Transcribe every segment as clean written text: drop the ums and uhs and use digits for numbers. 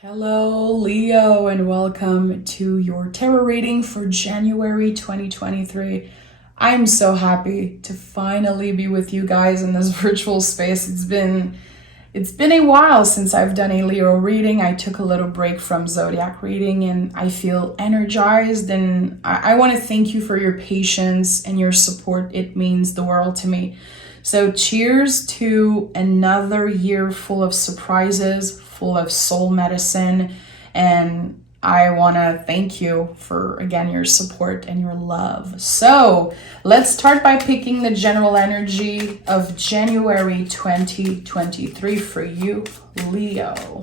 Hello, Leo, and welcome to your tarot reading for January 2023. I'm so happy to finally be with you guys in this virtual space. It's been a while since I've done a Leo reading. I took a little break from zodiac reading and I feel energized, and I want to thank you for your patience and your support. It means the world to me. So cheers to another year full of surprises, full of soul medicine, and I want to thank you for, again, your support and your love. So let's start by picking the general energy of January 2023 for you, Leo.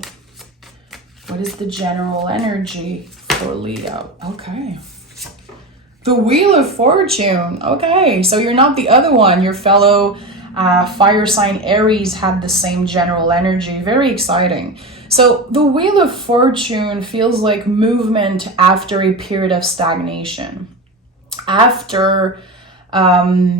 What is the general energy for Leo? Okay. The Wheel of Fortune. Okay, so you're not the other one. Your fellow fire sign Aries had the same general energy. Very exciting. So the Wheel of Fortune feels like movement after a period of stagnation. After a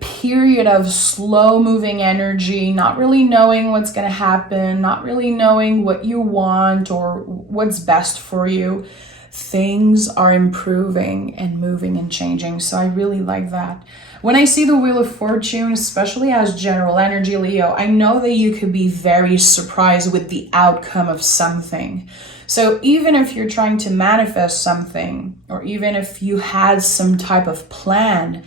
period of slow moving energy, not really knowing what's going to happen, not really knowing what you want or what's best for you. Things are improving and moving and changing. So I really like that. When I see the Wheel of Fortune, especially as general energy, Leo, I know that you could be very surprised with the outcome of something. So even if you're trying to manifest something, or even if you had some type of plan,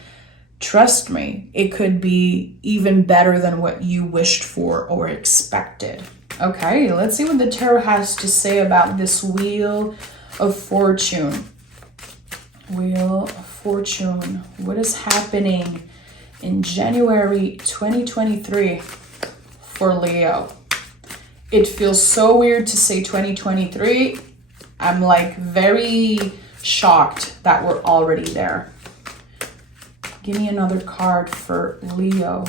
trust me, it could be even better than what you wished for or expected. Okay, let's see what the tarot has to say about this Wheel of Fortune. Wheel of Fortune. What is happening in January 2023 for Leo? It feels so weird to say 2023. I'm like very shocked that we're already there. Give me another card for Leo.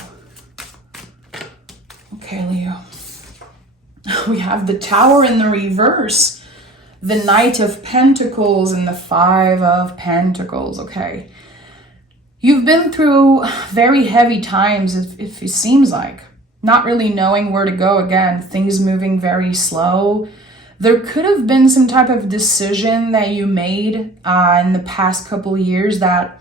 Okay, Leo. We have the Tower in the reverse, the Knight of Pentacles, and the Five of Pentacles. Okay. You've been through very heavy times, if it seems like. Not really knowing where to go again. Things moving very slow. There could have been some type of decision that you made in the past couple of years that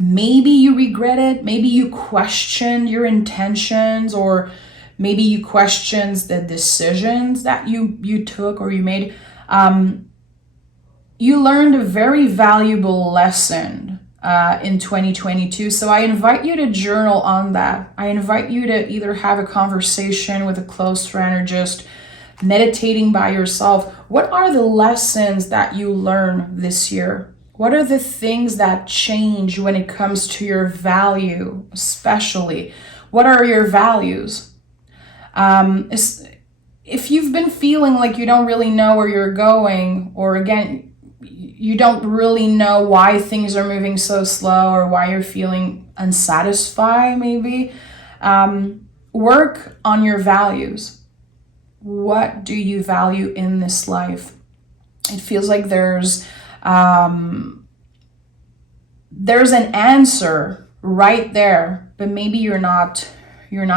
maybe you regretted. Maybe you questioned your intentions, or maybe you questioned the decisions that you took or you made. You learned a very valuable lesson in 2022. So I invite you to journal on that. I invite you to either have a conversation with a close friend or just meditating by yourself. What are the lessons that you learned this year? What are the things that change when it comes to your value, especially? What are your values? If you've been feeling like you don't really know where you're going, or again, you don't really know why things are moving so slow, or why you're feeling unsatisfied, maybe, work on your values. What do you value in this life? It feels like there's an answer right there, but maybe you're not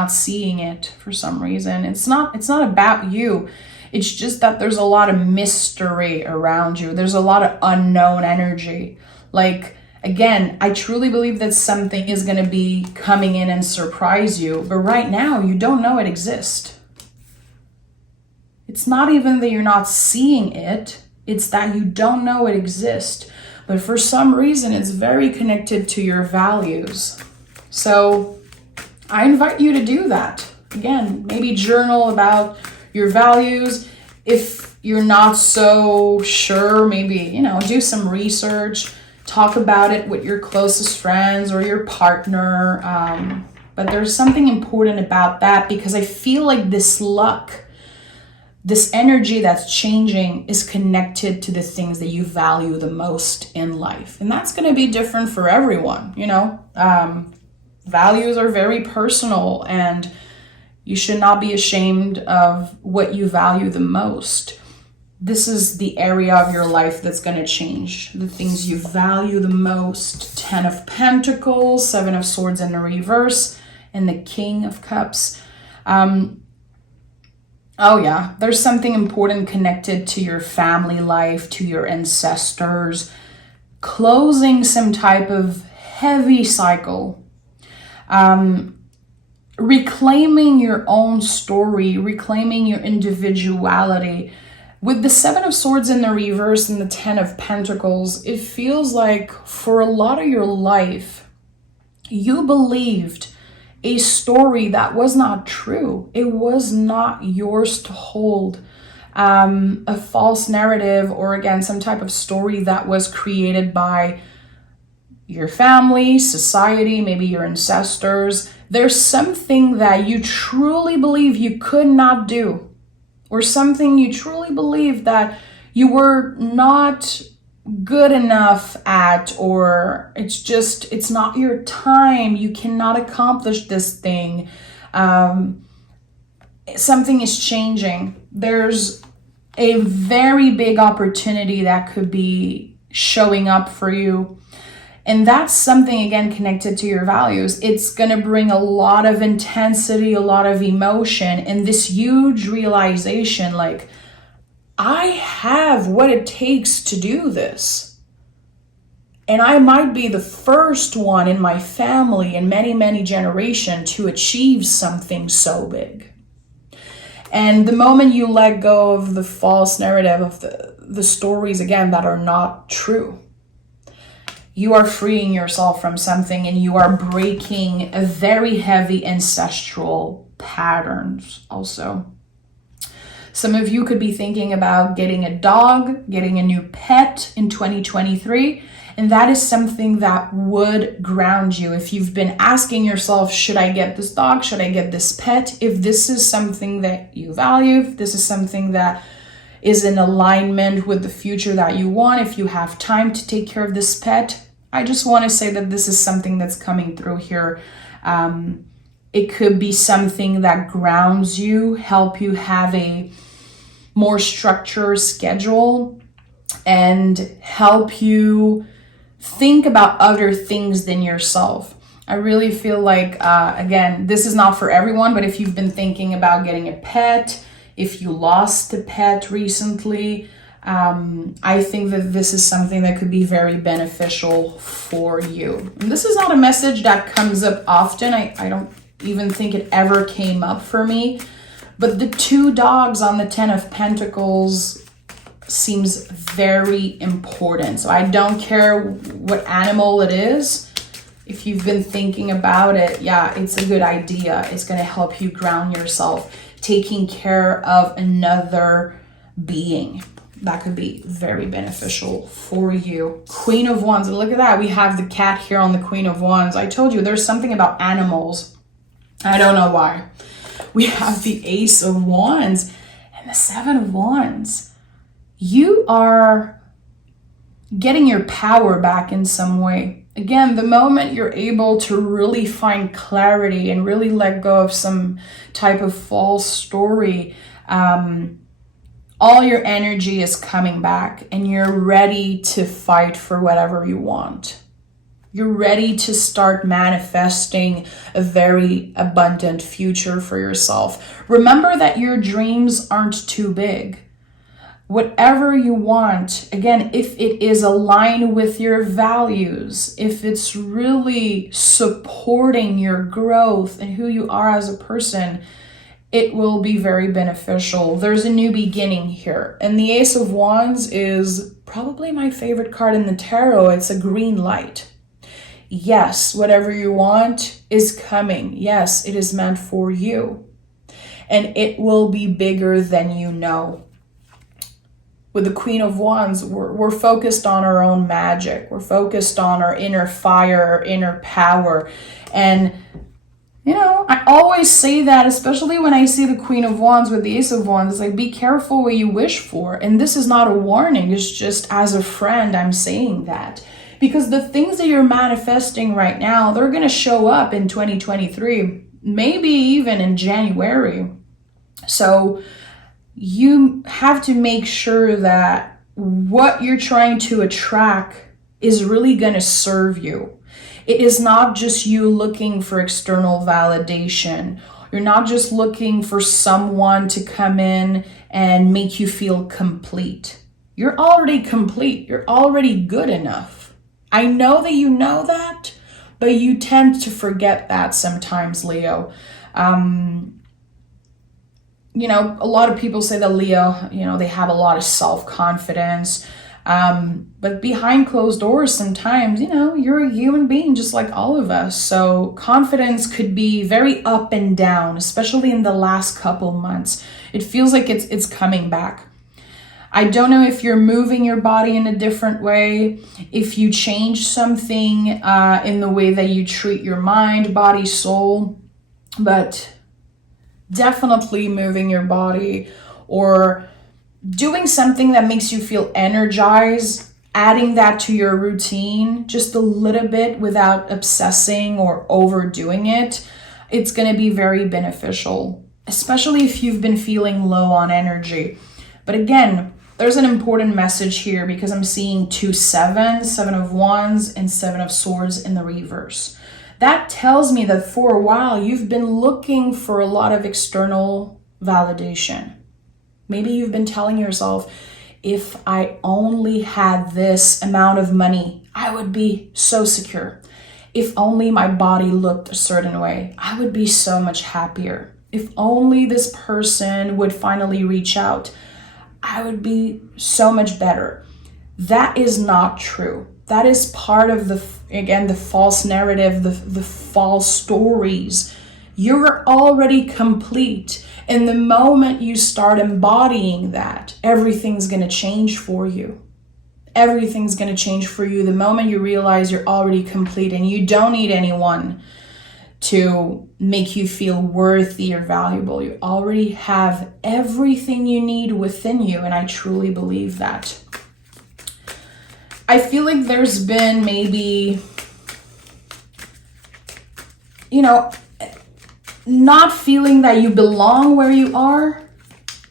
seeing it for some reason. It's not about you. It's just that there's a lot of mystery around you. There's a lot of unknown energy. Like, again, I truly believe that something is going to be coming in and surprise you, but right now you don't know it exists. It's not even that you're not seeing it. It's that you don't know it exists. But for some reason, it's very connected to your values. So I invite you to do that. Again, maybe journal about your values. If you're not so sure, maybe, do some research, talk about it with your closest friends or your partner. But there's something important about that, because I feel like this luck, this energy that's changing, is connected to the things that you value the most in life. And that's going to be different for everyone, Values are very personal, and you should not be ashamed of what you value the most. This is the area of your life that's going to change. The things you value the most. 10 of Pentacles, 7 of Swords in the reverse, and the King of Cups. Oh, yeah. There's something important connected to your family life, to your ancestors, closing some type of heavy cycle, reclaiming your own story, reclaiming your individuality. With the Seven of Swords in the reverse and the Ten of Pentacles, it feels like for a lot of your life, you believed a story that was not true. It was not yours to hold. A false narrative, or again, some type of story that was created by your family, society, maybe your ancestors. There's something that you truly believe you could not do, or something you truly believe that you were not good enough at, or it's not your time, you cannot accomplish this thing. Something is changing. There's a very big opportunity that could be showing up for you. And that's something, again, connected to your values. It's going to bring a lot of intensity, a lot of emotion, and this huge realization, like, I have what it takes to do this. And I might be the first one in my family in many, many generations to achieve something so big. And the moment you let go of the false narrative, of the stories, again, that are not true, you are freeing yourself from something, and you are breaking a very heavy ancestral patterns also. Some of you could be thinking about getting a dog, getting a new pet in 2023. And that is something that would ground you. If you've been asking yourself, should I get this dog? Should I get this pet? If this is something that you value, if this is something that is in alignment with the future that you want, if you have time to take care of this pet, I just want to say that this is something that's coming through here. It could be something that grounds you, help you have a more structured schedule, and help you think about other things than yourself. I really feel like, again, this is not for everyone, but if you've been thinking about getting a pet, if you lost a pet recently, I think that this is something that could be very beneficial for you. And this is not a message that comes up often. I don't even think it ever came up for me. But the two dogs on the Ten of Pentacles seems very important. So I don't care what animal it is. If you've been thinking about it, yeah, it's a good idea. It's going to help you ground yourself, taking care of another being. That could be very beneficial for you. Queen of Wands. And look at that. We have the cat here on the Queen of Wands. I told you there's something about animals. I don't know why. We have the Ace of Wands and the Seven of Wands. You are getting your power back in some way. Again, the moment you're able to really find clarity and really let go of some type of false story, all your energy is coming back and you're ready to fight for whatever you want. You're ready to start manifesting a very abundant future for yourself. Remember that your dreams aren't too big. Whatever you want, again, if it is aligned with your values, if it's really supporting your growth and who you are as a person, it will be very beneficial. There's a new beginning here. And the Ace of Wands is probably my favorite card in the tarot. It's a green light. Yes, whatever you want is coming. Yes, it is meant for you. And it will be bigger than you know. With the Queen of Wands, we're focused on our own magic. We're focused on our inner fire, our inner power. And, you know, I always say that, especially when I see the Queen of Wands with the Ace of Wands, it's like, be careful what you wish for. And this is not a warning. It's just as a friend, I'm saying that. Because the things that you're manifesting right now, they're going to show up in 2023, maybe even in January. So you have to make sure that what you're trying to attract is really going to serve you. It is not just you looking for external validation. You're not just looking for someone to come in and make you feel complete. You're already complete. You're already good enough. I know that you know that, but you tend to forget that sometimes, Leo. You know, a lot of people say that Leo, you know, they have a lot of self-confidence. But behind closed doors, sometimes, you know, you're a human being just like all of us. So confidence could be very up and down, especially in the last couple months. It feels like it's coming back. I don't know if you're moving your body in a different way, if you change something in the way that you treat your mind, body, soul, but definitely moving your body or doing something that makes you feel energized, adding that to your routine just a little bit without obsessing or overdoing it, it's going to be very beneficial, especially if you've been feeling low on energy. But again, there's an important message here because I'm seeing 2 sevens, 7 of wands, and 7 of swords in the reverse. That tells me that for a while you've been looking for a lot of external validation. Maybe you've been telling yourself, if I only had this amount of money, I would be so secure. If only my body looked a certain way, I would be so much happier. If only this person would finally reach out, I would be so much better. That is not true. That is part of the false narrative, the false stories. You're already complete. And the moment you start embodying that, everything's going to change for you. Everything's going to change for you the moment you realize you're already complete and you don't need anyone to make you feel worthy or valuable. You already have everything you need within you, and I truly believe that. I feel like there's been maybe, you know, not feeling that you belong where you are.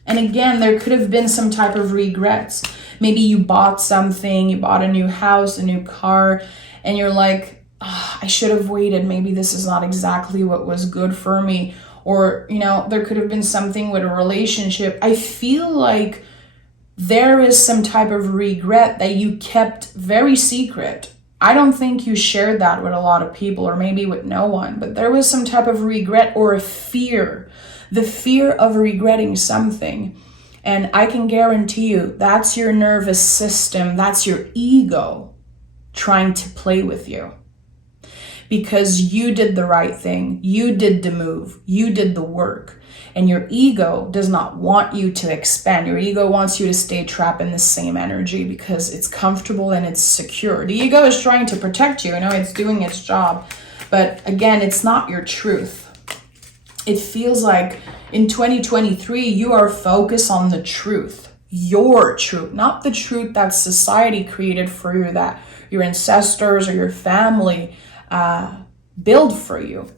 And again, there could have been some type of regrets. Maybe you bought something, you bought a new house, a new car, and you're like, oh, I should have waited. Maybe this is not exactly what was good for me. Or, you know, there could have been something with a relationship. I feel like there is some type of regret that you kept very secret. I don't think you shared that with a lot of people or maybe with no one, but there was some type of regret or a fear, the fear of regretting something. And I can guarantee you that's your nervous system, that's your ego trying to play with you. Because you did the right thing, you did the move, you did the work. And your ego does not want you to expand. Your ego wants you to stay trapped in the same energy because it's comfortable and it's secure. The ego is trying to protect you. It's doing its job. But again, it's not your truth. It feels like in 2023, you are focused on the truth. Your truth, not the truth that society created for you, that your ancestors or your family build for you.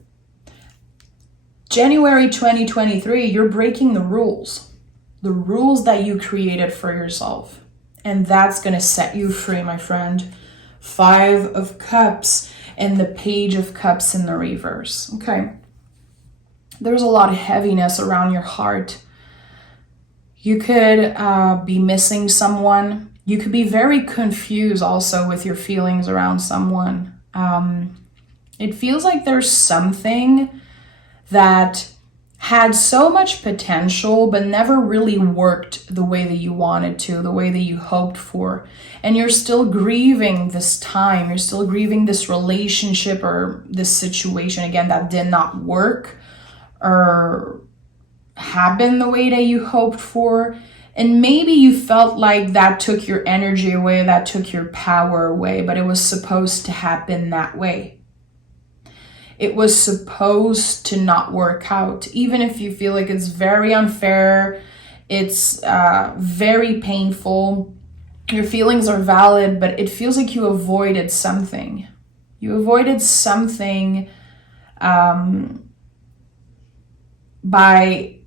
January 2023, you're breaking the rules that you created for yourself. And that's going to set you free, my friend. 5 of Cups and the Page of Cups in the reverse. Okay. There's a lot of heaviness around your heart. You could be missing someone. You could be very confused also with your feelings around someone. It feels like there's something that had so much potential but never really worked the way that you wanted to, the way that you hoped for. And you're still grieving this time, you're still grieving this relationship or this situation, again, that did not work or happen the way that you hoped for. And maybe you felt like that took your energy away, that took your power away, but it was supposed to happen that way. It was supposed to not work out, even if you feel like it's very unfair, it's very painful, your feelings are valid, but it feels like you avoided something. You avoided something by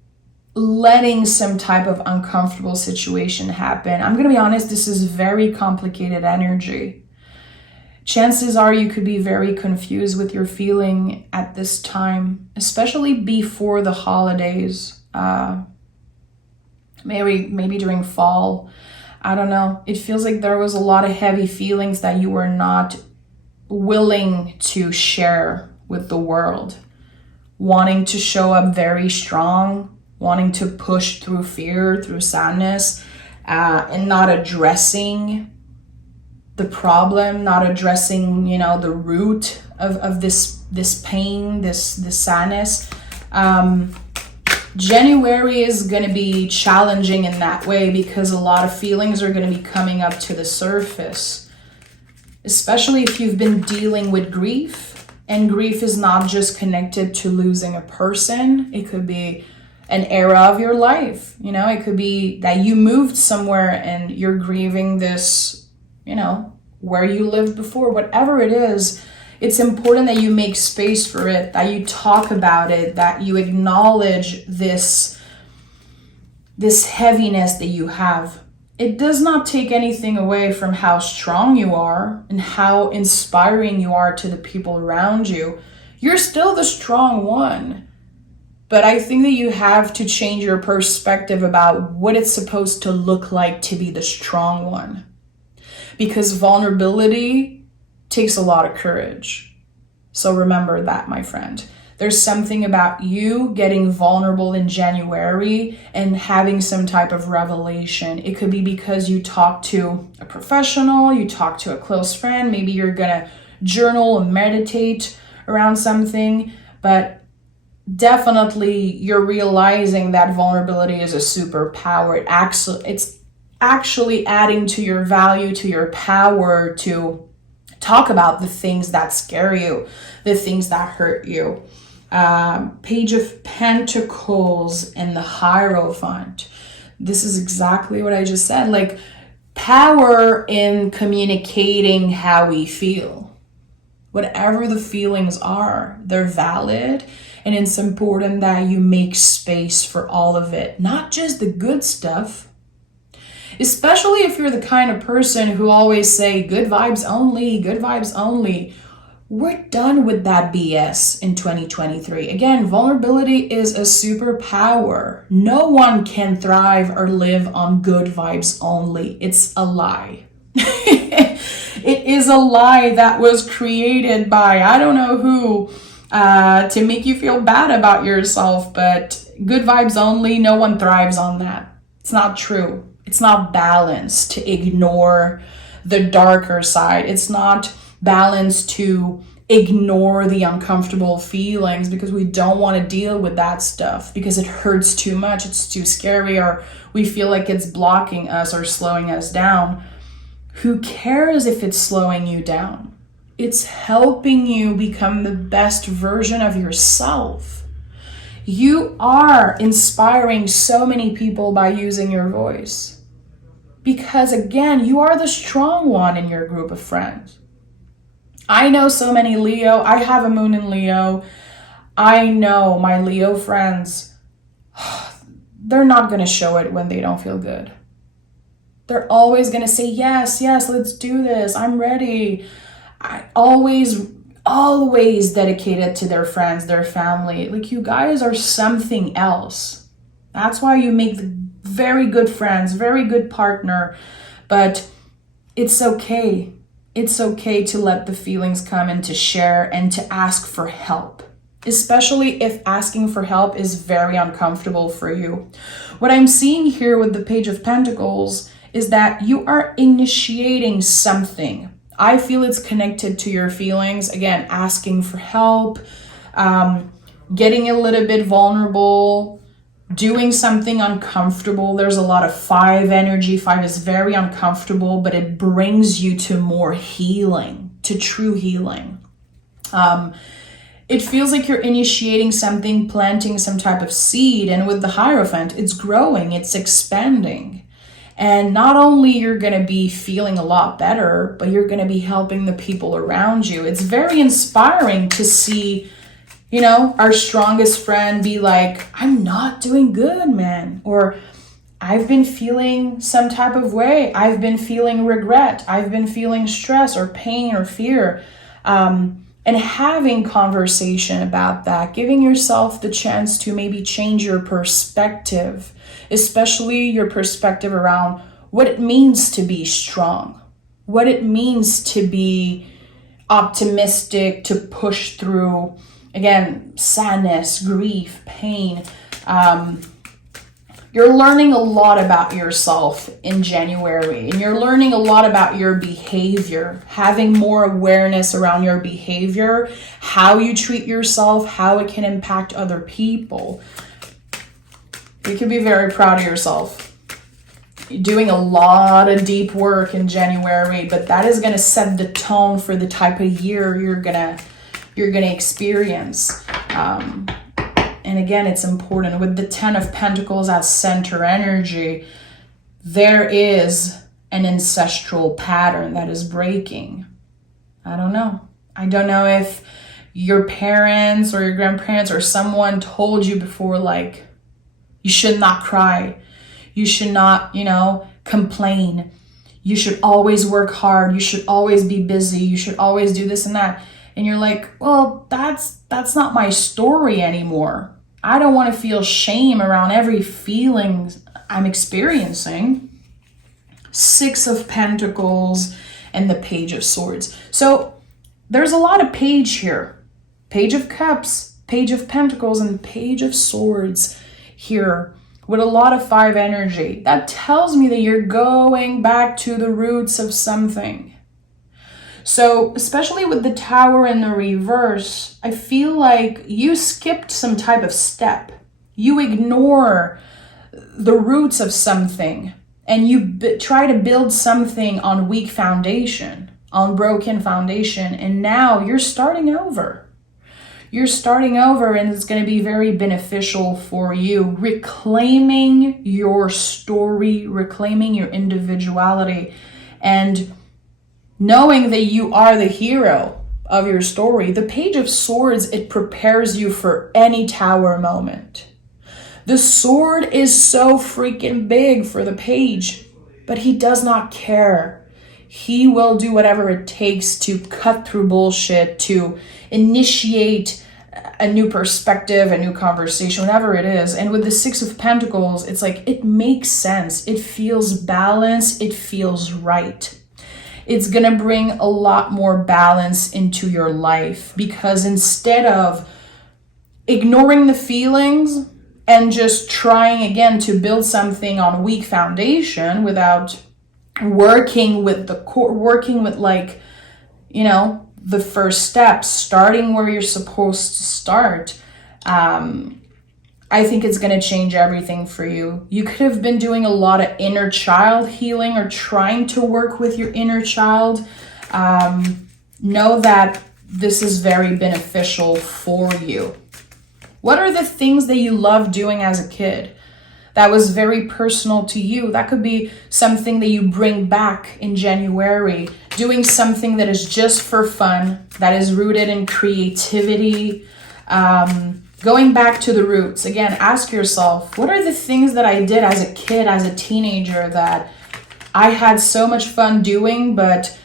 letting some type of uncomfortable situation happen. I'm going to be honest, this is very complicated energy. Chances are you could be very confused with your feeling at this time, especially before the holidays. Maybe during fall. I don't know. It feels like there was a lot of heavy feelings that you were not willing to share with the world. Wanting to show up very strong, wanting to push through fear, through sadness, and not addressing the problem, not addressing, the root of this pain, this sadness. January is going to be challenging in that way because a lot of feelings are going to be coming up to the surface, especially if you've been dealing with grief. And grief is not just connected to losing a person. It could be an era of your life. It could be that you moved somewhere and you're grieving this, where you lived before. Whatever it is, it's important that you make space for it, that you talk about it, that you acknowledge this heaviness that you have. It does not take anything away from how strong you are and how inspiring you are to the people around you. You're still the strong one. But I think that you have to change your perspective about what it's supposed to look like to be the strong one. Because vulnerability takes a lot of courage. So remember that, my friend. There's something about you getting vulnerable in January and having some type of revelation. It could be because you talk to a professional, you talk to a close friend, maybe you're gonna journal and meditate around something, but definitely you're realizing that vulnerability is a superpower. It's actually adding to your value, to your power to talk about the things that scare you, the things that hurt you. Page of Pentacles and the Hierophant. This is exactly what I just said. Like, power in communicating how we feel. Whatever the feelings are, they're valid. And it's important that you make space for all of it. Not just the good stuff. Especially if you're the kind of person who always say, good vibes only, good vibes only. We're done with that BS in 2023. Again, vulnerability is a superpower. No one can thrive or live on good vibes only. It's a lie. It is a lie that was created by I don't know who to make you feel bad about yourself, but good vibes only, no one thrives on that. It's not true. It's not balanced to ignore the darker side. It's not balanced to ignore the uncomfortable feelings because we don't want to deal with that stuff because it hurts too much, it's too scary, or we feel like it's blocking us or slowing us down. Who cares if it's slowing you down? It's helping you become the best version of yourself. You are inspiring so many people by using your voice. Because again, you are the strong one in your group of friends. I know so many Leo. I have a moon in Leo. I know my Leo friends, they're not going to show it when they don't feel good. They're always going to say, yes, let's do this. I'm ready. I always dedicated to their friends, their family. Like, you guys are something else. That's why you make the very good friends, very good partner. But it's okay. It's okay to let the feelings come and to share and to ask for help, especially if asking for help is very uncomfortable for you. What I'm seeing here with the Page of Pentacles is that you are initiating something. I feel it's connected to your feelings. Again, asking for help, getting a little bit vulnerable, doing something uncomfortable. There's a lot of 5 energy. 5 is very uncomfortable, but it brings you to more healing, to true healing. It feels like you're initiating something, planting some type of seed. And with the Hierophant, it's growing, it's expanding. And not only you're going to be feeling a lot better, but you're going to be helping the people around you. It's very inspiring to see, our strongest friend be like, I'm not doing good, man. Or I've been feeling some type of way. I've been feeling regret. I've been feeling stress or pain or fear. And having conversation about that, giving yourself the chance to maybe change your perspective, especially your perspective around what it means to be strong, what it means to be optimistic, to push through, again, sadness, grief, pain. You're learning a lot about yourself in January, and you're learning a lot about your behavior, having more awareness around your behavior, how you treat yourself, how it can impact other people. You can be very proud of yourself. You're doing a lot of deep work in January, but that is going to set the tone for the type of year you're gonna experience. And again, it's important. With the 10 of Pentacles as center energy, there is an ancestral pattern that is breaking. I don't know. I don't know if your parents or your grandparents or someone told you before, like, you should not cry. You should not, complain. You should always work hard. You should always be busy. You should always do this and that. And you're like, well, that's not my story anymore. I don't want to feel shame around every feeling I'm experiencing. 6 of Pentacles and the Page of Swords. So there's a lot of page here. Page of Cups, Page of Pentacles, and Page of Swords here with a lot of 5 energy. That tells me that you're going back to the roots of something. So especially with the Tower in the reverse, I feel like you skipped some type of step. You ignore the roots of something and you try to build something on weak foundation, on broken foundation, and now you're starting over. You're starting over, and it's going to be very beneficial for you, reclaiming your story, reclaiming your individuality, and knowing that you are the hero of your story. The Page of Swords, it prepares you for any Tower moment. The sword is so freaking big for the page, but he does not care. He will do whatever it takes to cut through bullshit, to initiate a new perspective, a new conversation, whatever it is. And with the 6 of Pentacles, it's like, it makes sense. It feels balanced. It feels right. It's going to bring a lot more balance into your life, because instead of ignoring the feelings and just trying again to build something on a weak foundation without working with the core, working with the first steps, starting where you're supposed to start, I think it's going to change everything for you. You could have been doing a lot of inner child healing or trying to work with your inner child. Know that this is very beneficial for you. What are the things that you loved doing as a kid that was very personal to you? That could be something that you bring back in January, doing something that is just for fun, that is rooted in creativity, going back to the roots. Again, ask yourself, what are the things that I did as a kid, as a teenager, that I had so much fun doing, but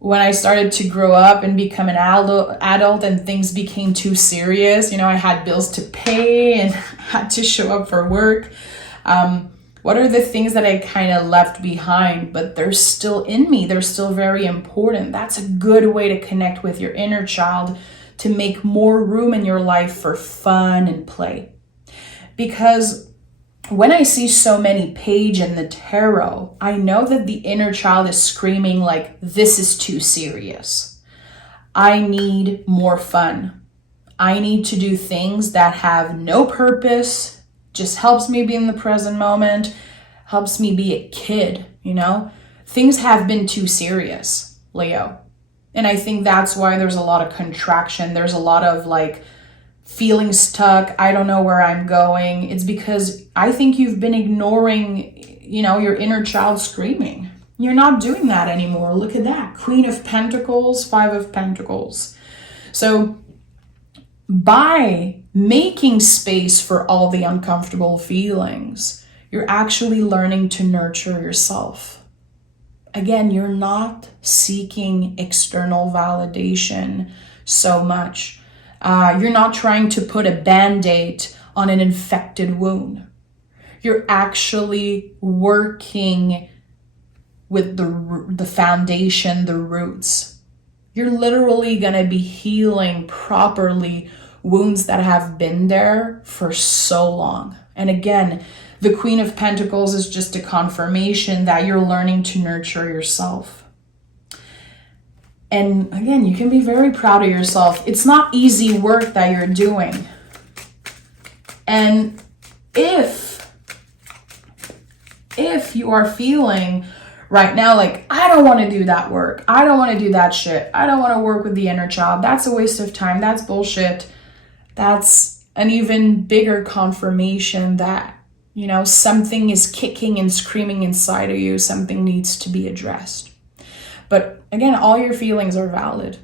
when I started to grow up and become an adult and things became too serious, I had bills to pay and had to show up for work. What are the things that I kind of left behind, but they're still in me? They're still very important. That's a good way to connect with your inner child, to make more room in your life for fun and play. Because when I see so many Page in the tarot, I know that the inner child is screaming like, this is too serious. I need more fun. I need to do things that have no purpose, just helps me be in the present moment, helps me be a kid, Things have been too serious, Leo. And I think that's why there's a lot of contraction. There's a lot of feeling stuck. I don't know where I'm going. It's because I think you've been ignoring, your inner child screaming. You're not doing that anymore. Look at that. Queen of Pentacles, 5 of Pentacles. So by making space for all the uncomfortable feelings, You're actually learning to nurture yourself. Again, you're not seeking external validation so much. You're not trying to put a band-aid on an infected wound. You're actually working with the foundation, the roots. You're literally going to be healing properly wounds that have been there for so long. And again, the Queen of Pentacles is just a confirmation that you're learning to nurture yourself. And again, you can be very proud of yourself. It's not easy work that you're doing. And if you are feeling right now like, I don't want to do that work, I don't want to do that shit, I don't want to work with the inner child, that's a waste of time, that's bullshit, that's an even bigger confirmation that, you know, something is kicking and screaming inside of you, something needs to be addressed. But again, all your feelings are valid.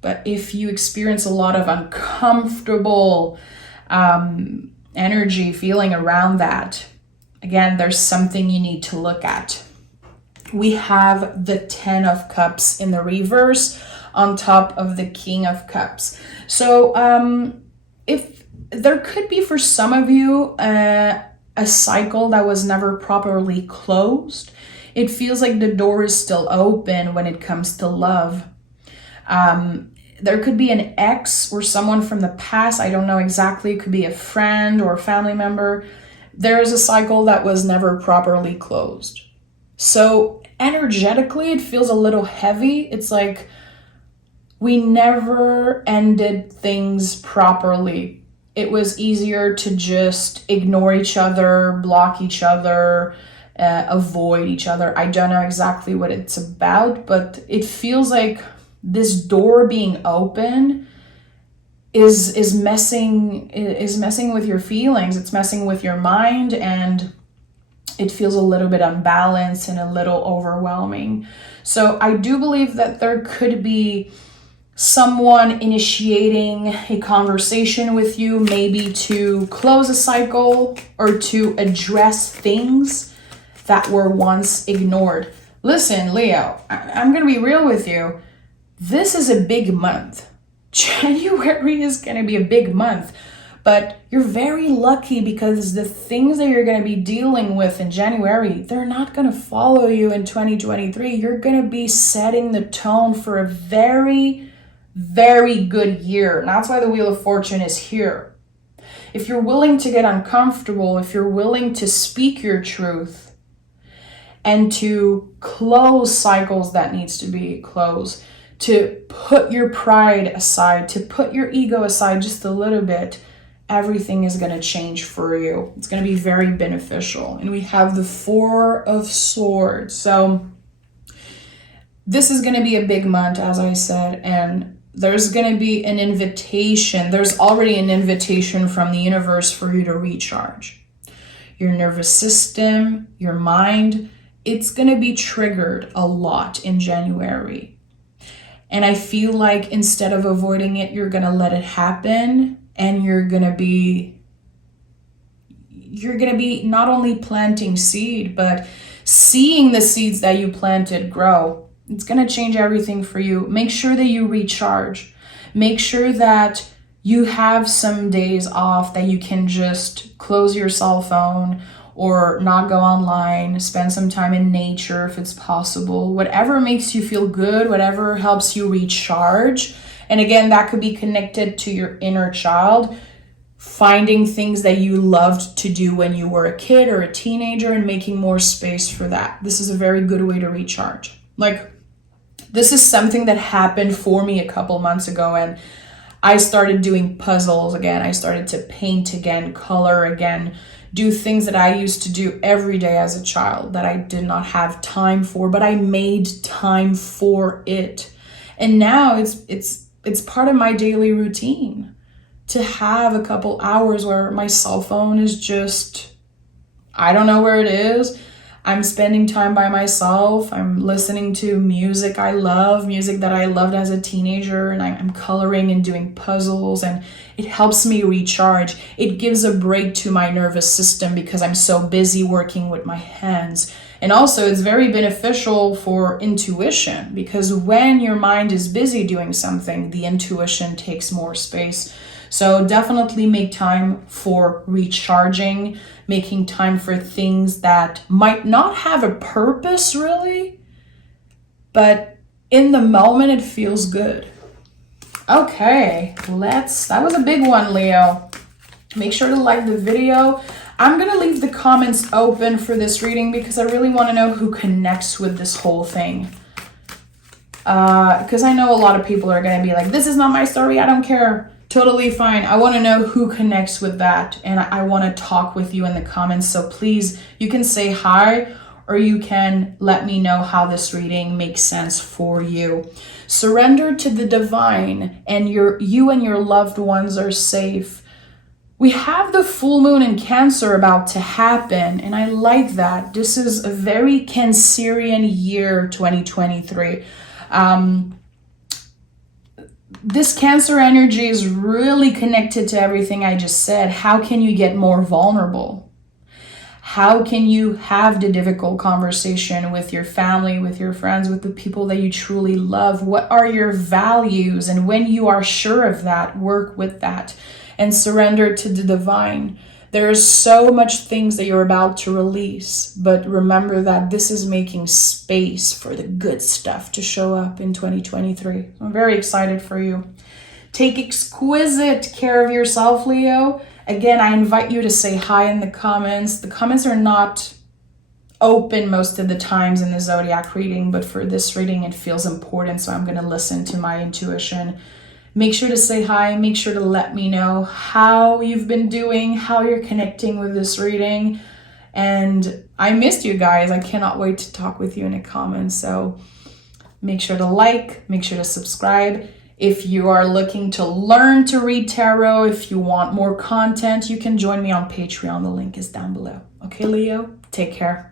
But if you experience a lot of uncomfortable energy feeling around that, again, there's something you need to look at. We have the 10 of Cups in the reverse on top of the King of Cups. So if there could be for some of you a cycle that was never properly closed. It feels like the door is still open when it comes to love. There could be an ex or someone from the past. I don't know exactly. It could be a friend or a family member. There is a cycle that was never properly closed. So energetically, it feels a little heavy. It's like we never ended things properly. It was easier to just ignore each other, block each other, avoid each other. I don't know exactly what it's about, but it feels like this door being open is messing with your feelings. It's messing with your mind, and it feels a little bit unbalanced and a little overwhelming. So I do believe that there could be someone initiating a conversation with you, maybe to close a cycle or to address things that were once ignored. Listen, Leo, I'm going to be real with you. This is a big month. January is going to be a big month, but you're very lucky because the things that you're going to be dealing with in January, they're not going to follow you in 2023. You're going to be setting the tone for a very, very good year. And that's why the Wheel of Fortune is here. If you're willing to get uncomfortable, if you're willing to speak your truth and to close cycles that needs to be closed, to put your pride aside, to put your ego aside just a little bit, everything is going to change for you. It's going to be very beneficial. And we have the Four of Swords. So this is going to be a big month, as I said, and there's going to be an invitation. There's already an invitation from the universe for you to recharge. Your nervous system, your mind, it's going to be triggered a lot in January. And I feel like instead of avoiding it, you're going to let it happen, and you're going to be not only planting seed, but seeing the seeds that you planted grow. It's going to change everything for you. Make sure that you recharge. Make sure that you have some days off that you can just close your cell phone or not go online, spend some time in nature if it's possible. Whatever makes you feel good, whatever helps you recharge. And again, that could be connected to your inner child, finding things that you loved to do when you were a kid or a teenager and making more space for that. This is a very good way to recharge. Like, this is something that happened for me a couple months ago, and I started doing puzzles again. I started to paint again, color again, do things that I used to do every day as a child that I did not have time for, but I made time for it. And now it's part of my daily routine to have a couple hours where my cell phone is just, I don't know where it is. I'm spending time by myself. I'm listening to music I love, music that I loved as a teenager, and I'm coloring and doing puzzles, and it helps me recharge. It gives a break to my nervous system because I'm so busy working with my hands. And also, it's very beneficial for intuition because when your mind is busy doing something, the intuition takes more space. So definitely make time for recharging, making time for things that might not have a purpose really, but in the moment it feels good. Okay, that was a big one, Leo. Make sure to like the video. I'm gonna leave the comments open for this reading because I really want to know who connects with this whole thing. Because I know a lot of people are gonna be like, this is not my story, I don't care. Totally fine. I want to know who connects with that, and I want to talk with you in the comments. So please, you can say hi, or you can let me know how this reading makes sense for you. Surrender to the divine, and you and your loved ones are safe. We have the full moon in Cancer about to happen, and I like that. This is a very Cancerian year, 2023. This Cancer energy is really connected to everything I just said. How can you get more vulnerable? How can you have the difficult conversation with your family, with your friends, with the people that you truly love? What are your values? And when you are sure of that, work with that and surrender to the divine. There is so much things that you're about to release, but remember that this is making space for the good stuff to show up in 2023. I'm very excited for you. Take exquisite care of yourself, Leo. Again, I invite you to say hi in the comments. The comments are not open most of the times in the zodiac reading, but for this reading, it feels important, so I'm going to listen to my intuition. Make sure to say hi. Make sure to let me know how you've been doing, how you're connecting with this reading. And I missed you guys. I cannot wait to talk with you in the comments. So make sure to like, make sure to subscribe. If you are looking to learn to read tarot, if you want more content, you can join me on Patreon. The link is down below. Okay, Leo, take care.